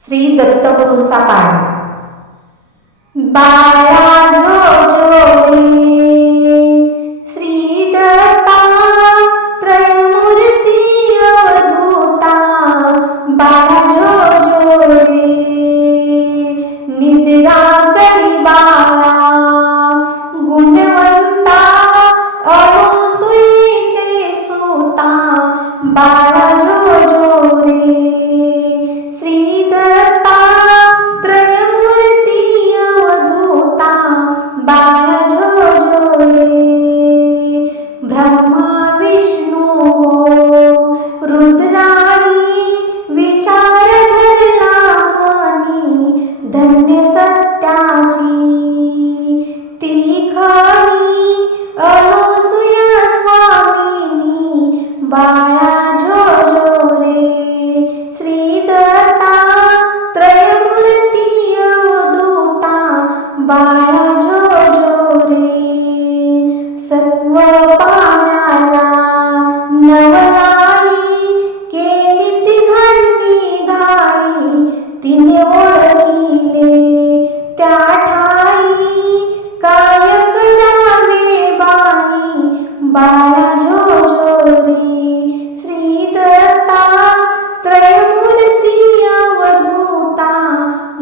श्री दत्तगुरूंचा पाढ बाळा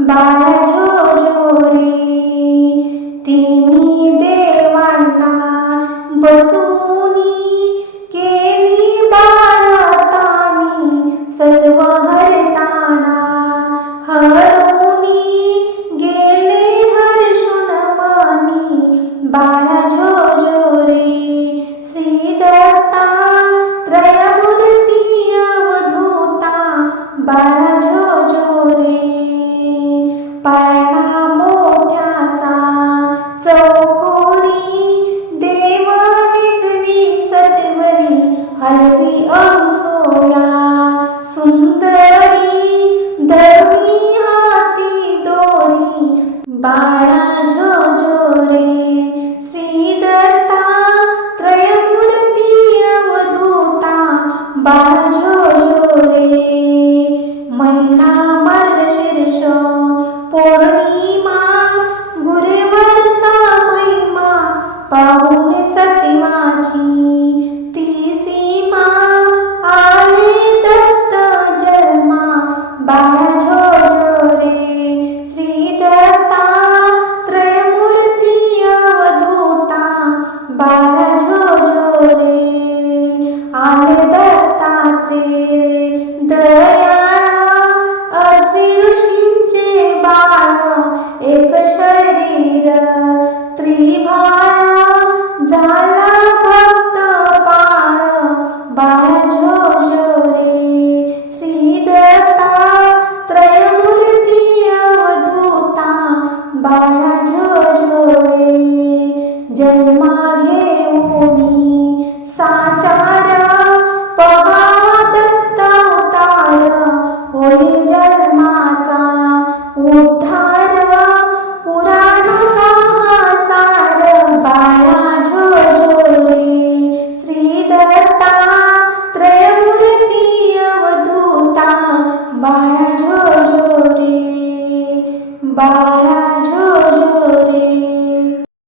बाळाचो जोरी तिनी देवांना बसुनी केली बाळतानी सत्व हरताना हरुनी गेले हर्षुण पाणी बाळाचो गौरी असोया सुंदरी धरणी हाती दोरी बाळा जो जो रे श्री दत्ता त्रयमूर्ती अवधूता बाळा जो जो रे मैना मर शीर्ष पौर्णिमा गुरेवरचा महिमा पाहुणे सतीमाची एक शरीर त्रिभाळा झाला भक्त पाळ बाळो जोरे श्रीदत्ता त्रयमूर्ती अवधूता बाळा जोरे जन्मा घेऊनी सा बाळा जो जो बाळा